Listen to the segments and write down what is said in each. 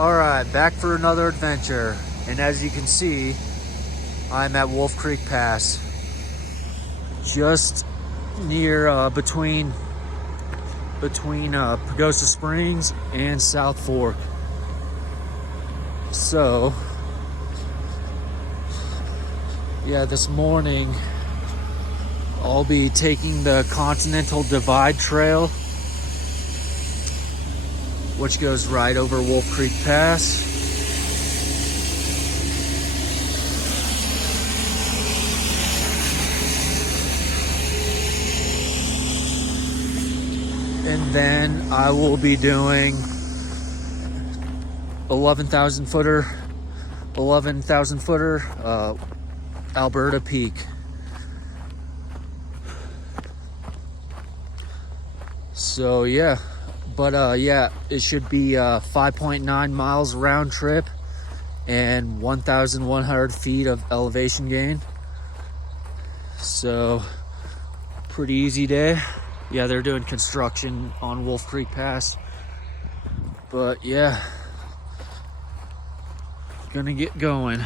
All right, back for another adventure. And as you can see, I'm at Wolf Creek Pass, just near between Pagosa Springs and South Fork. So yeah, this morning I'll be taking the Continental Divide Trail, which goes right over Wolf Creek Pass. And then I will be doing 11,000 footer Alberta Peak. So yeah, but yeah, it should be 5.9 miles round trip and 1,100 feet of elevation gain. So pretty easy day. Yeah, they're doing construction on Wolf Creek Pass, but yeah, gonna get going.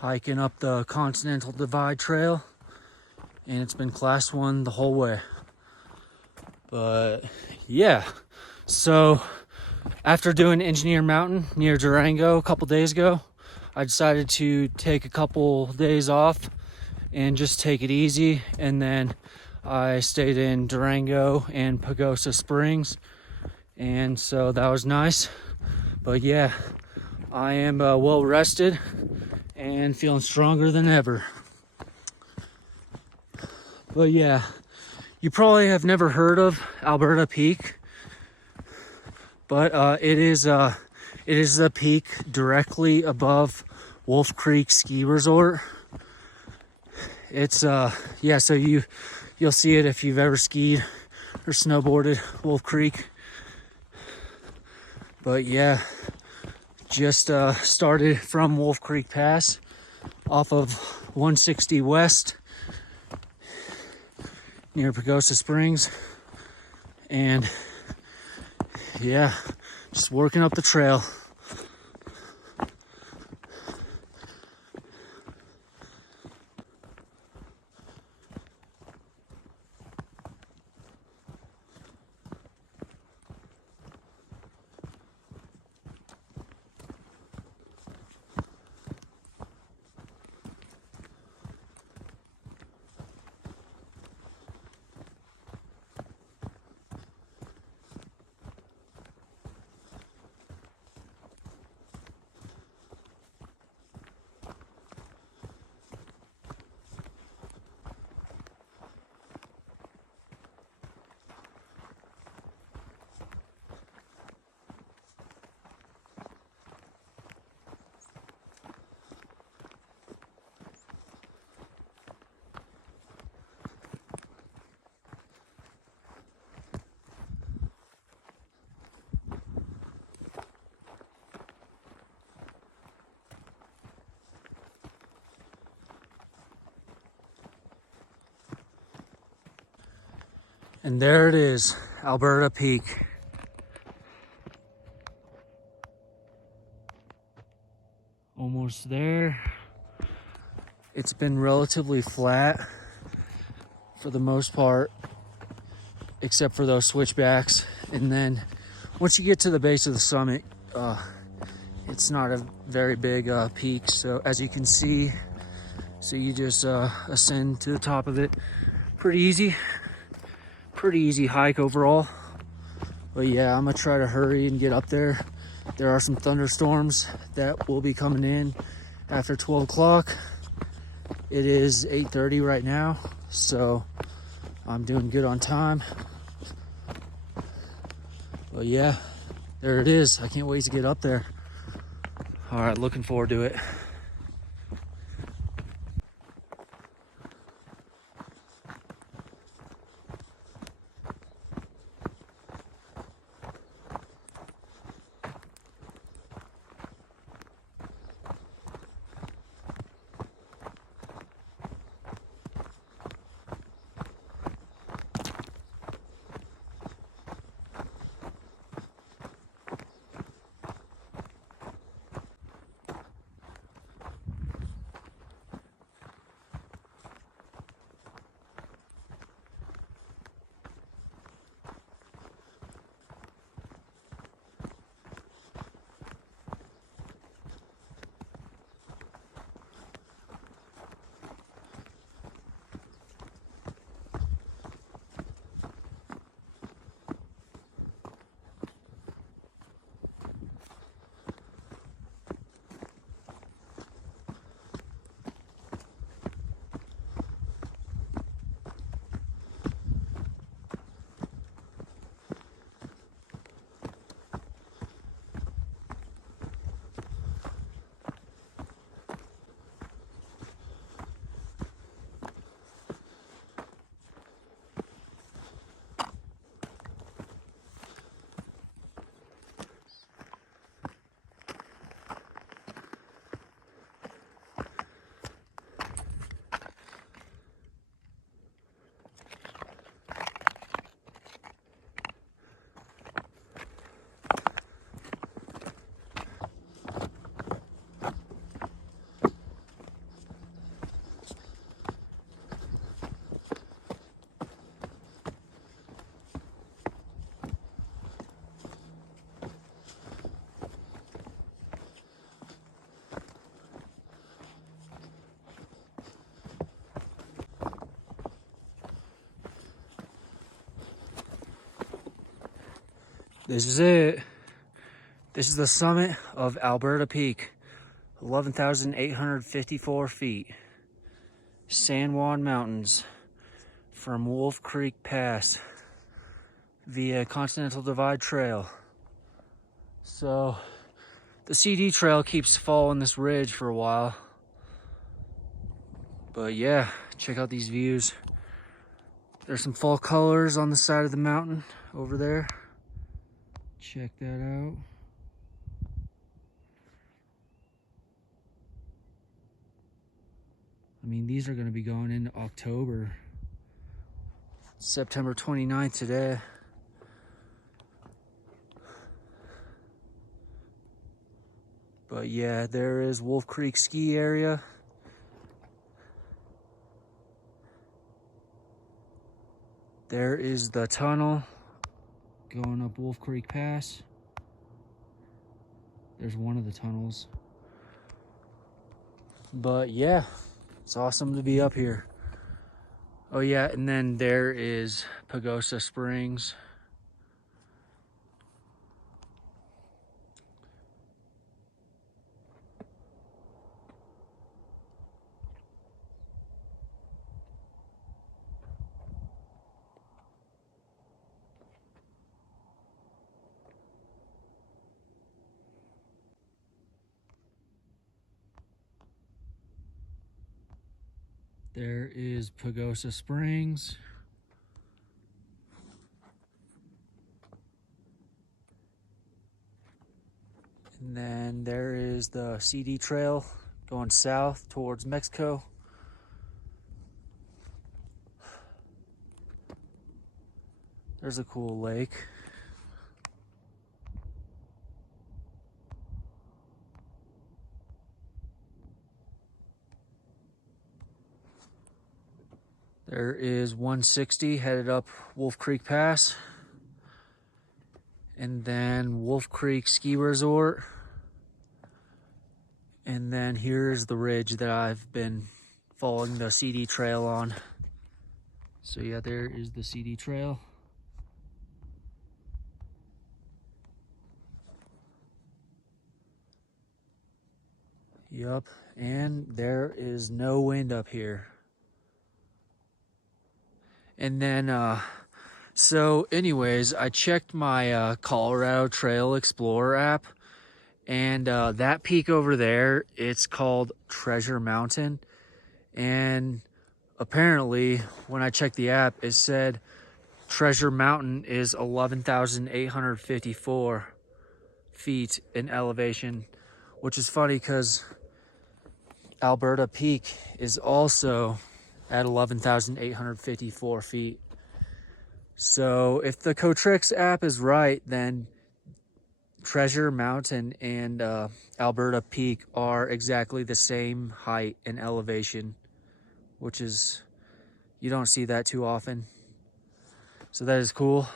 Hiking up the Continental Divide Trail, and it's been class 1 the whole way. But yeah, so after doing Engineer Mountain near Durango a couple days ago, I decided to take a couple days off and just take it easy. And then I stayed in Durango and Pagosa Springs, and so that was nice. But yeah, I am well rested and feeling stronger than ever. But yeah, you probably have never heard of Alberta Peak, but it is the peak directly above Wolf Creek Ski Resort. It's yeah, so you'll see it if you've ever skied or snowboarded Wolf Creek. But yeah, just started from Wolf Creek Pass off of 160 West near Pagosa Springs, and yeah, just working up the trail. And there it is, Alberta Peak. Almost there. It's been relatively flat for the most part, except for those switchbacks. And then once you get to the base of the summit, it's not a very big peak. So as you can see, so you just ascend to the top of it. Pretty easy hike overall. But yeah, I'm gonna try to hurry and get up there. There are some thunderstorms that will be coming in after 12 o'clock. It is 8:30 right now, so I'm doing good on time. But yeah, there it is. I can't wait to get up there. All right, looking forward to it. This is it. This is the summit of Alberta Peak, 11,854 feet. San Juan Mountains from Wolf Creek Pass via Continental Divide Trail. So the CD trail keeps following this ridge for a while. But yeah, check out these views. There's some fall colors on the side of the mountain over there. Check that out. I mean, these are going to be going into October. September 29th today. But yeah, there is Wolf Creek ski area. There is the tunnel going up Wolf Creek Pass. There's one of the tunnels. But yeah, it's awesome to be up here. Oh yeah, and then there is Pagosa Springs. There is Pagosa Springs. And then there is the CD trail going south towards Mexico. There's a cool lake. There is 160 headed up Wolf Creek Pass. And then Wolf Creek Ski Resort. And then here's the ridge that I've been following the CD trail on. So yeah, there is the CD trail. Yup, and there is no wind up here. And then, so anyways, I checked my Colorado Trail Explorer app, and that peak over there, it's called Treasure Mountain. And apparently, when I checked the app, it said Treasure Mountain is 11,854 feet in elevation, which is funny because Alberta Peak is also at 11,854 feet. So if the Cotrix app is right, then Treasure Mountain and Alberta Peak are exactly the same height and elevation, which is, you don't see that too often. So that is cool.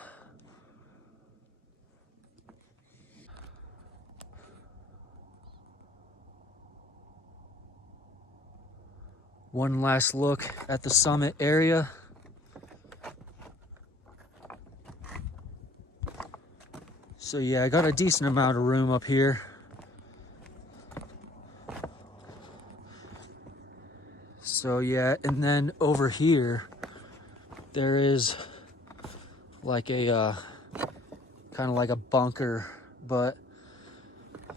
One last look at the summit area. So yeah, I got a decent amount of room up here. So yeah, and then over here, there is like a, kind of like a bunker, but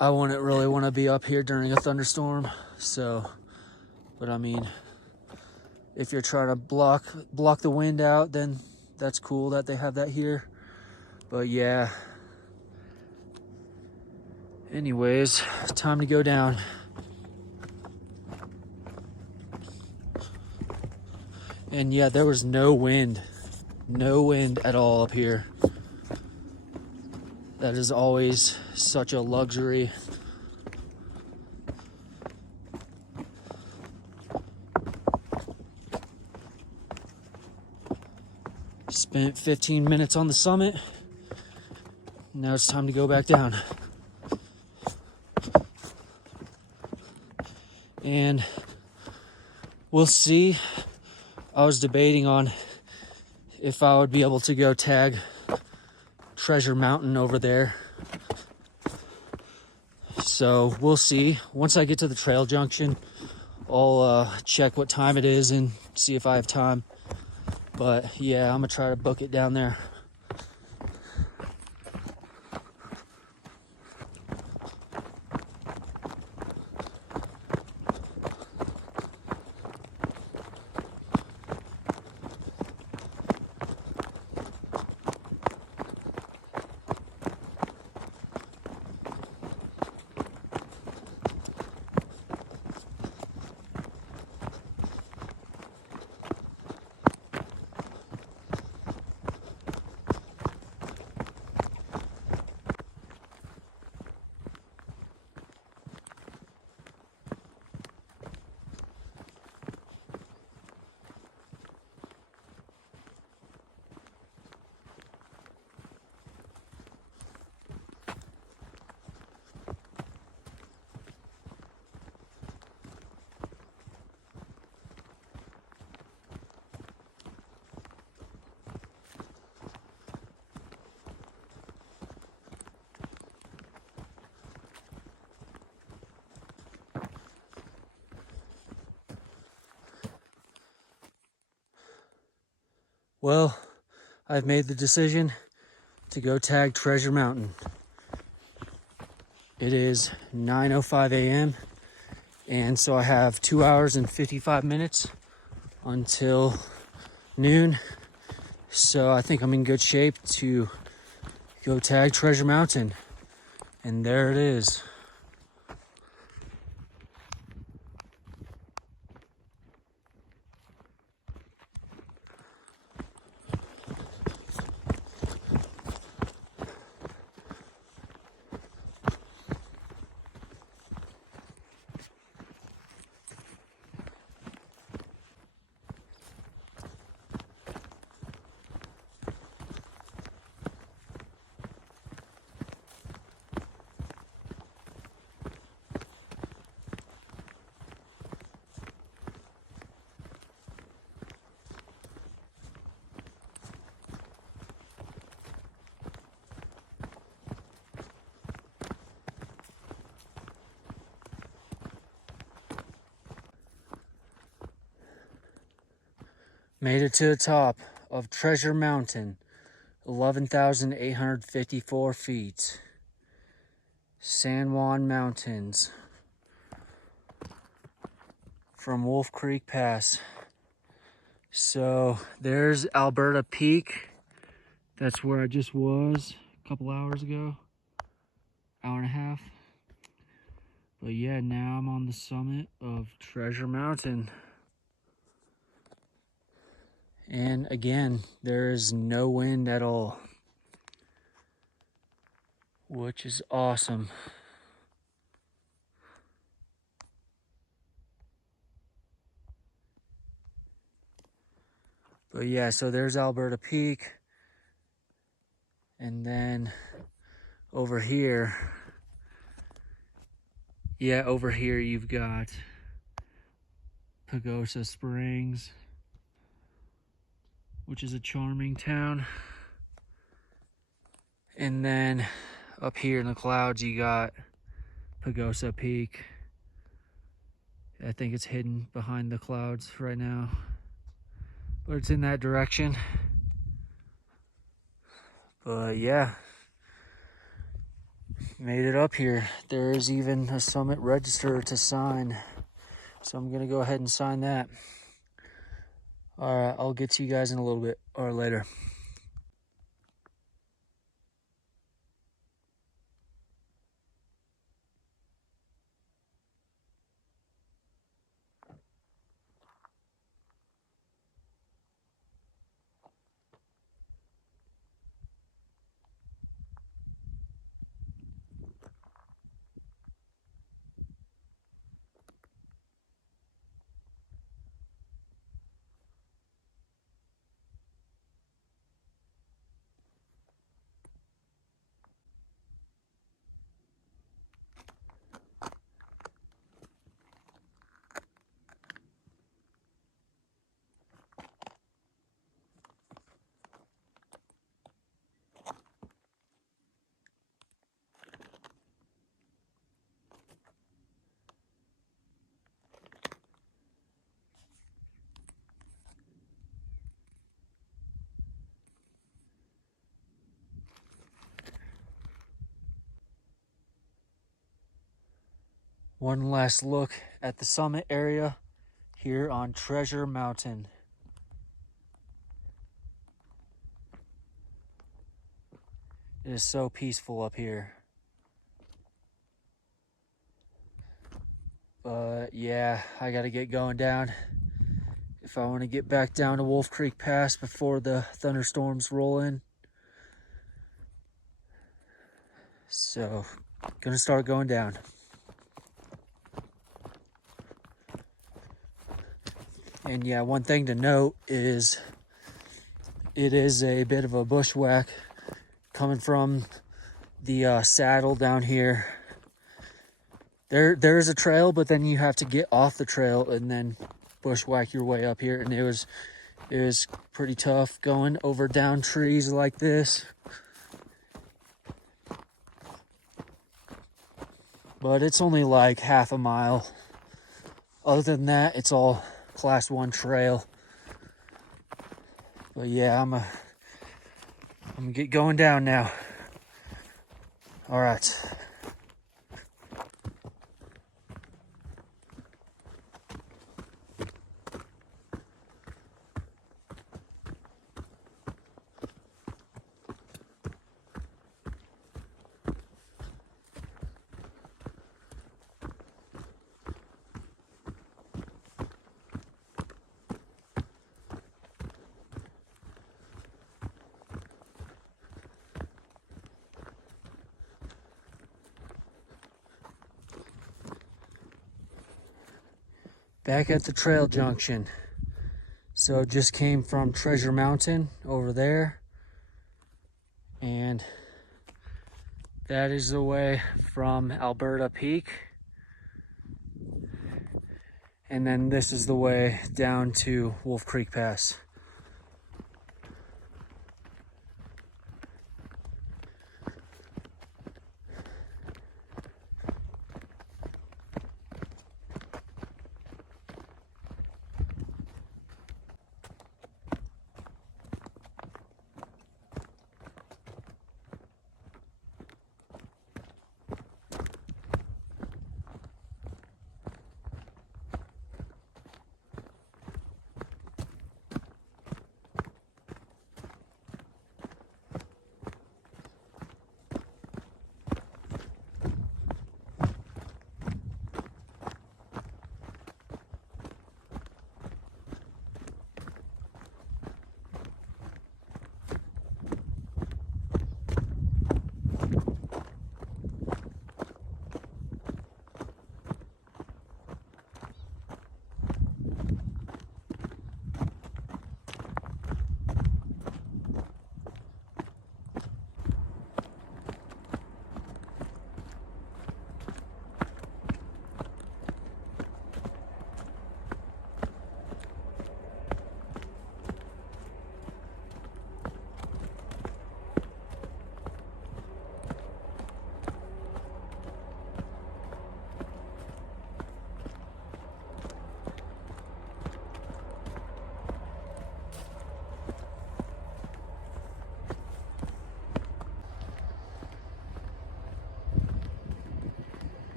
I wouldn't really want to be up here during a thunderstorm. So, but I mean, if you're trying to block the wind out, then that's cool that they have that here. But yeah. Anyways, time to go down. And yeah, there was no wind at all up here. That is always such a luxury. Spent 15 minutes on the summit. Now it's time to go back down. And we'll see. I was debating on if I would be able to go tag Treasure Mountain over there. So we'll see. Once I get to the trail junction, I'll check what time it is and see if I have time. But yeah, I'm gonna try to book it down there. Well, I've made the decision to go tag Treasure Mountain. It is 9:05 a.m. and so I have 2 hours and 55 minutes until noon. So I think I'm in good shape to go tag Treasure Mountain. And there it is. Made it to the top of Treasure Mountain, 11,854 feet. San Juan Mountains from Wolf Creek Pass. So there's Alberta Peak. That's where I just was a couple hours ago, hour and a half. But yeah, now I'm on the summit of Treasure Mountain. And again, there is no wind at all, which is awesome. But yeah, so there's Alberta Peak. And then over here, over here you've got Pagosa Springs, which is a charming town. And then up here in the clouds, you got Pagosa Peak. I think it's hidden behind the clouds right now, but it's in that direction. But yeah, made it up here. There is even a summit register to sign, so I'm gonna go ahead and sign that. All right, I'll get to you guys in a little bit or later. One last look at the summit area here on Treasure Mountain. It is so peaceful up here. But yeah, I gotta get going down if I want to get back down to Wolf Creek Pass before the thunderstorms roll in. So, gonna start going down. And yeah, one thing to note is it is a bit of a bushwhack coming from the saddle down here. There is a trail, but then you have to get off the trail and then bushwhack your way up here. And it was pretty tough going over down trees like this. But it's only like half a mile. Other than that, it's all class 1 trail. But yeah, I'm gonna get going down now. All right. Back at the trail junction. So just came from Treasure Mountain over there. And that is the way from Alberta Peak. And then this is the way down to Wolf Creek Pass.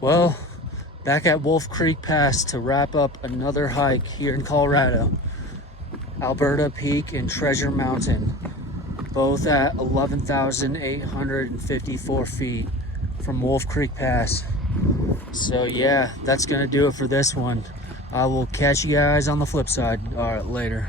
Well, back at Wolf Creek Pass to wrap up another hike here in Colorado. Alberta Peak and Treasure Mountain, both at 11,854 feet from Wolf Creek Pass. So yeah, that's gonna do it for this one. I will catch you guys on the flip side. All right, later.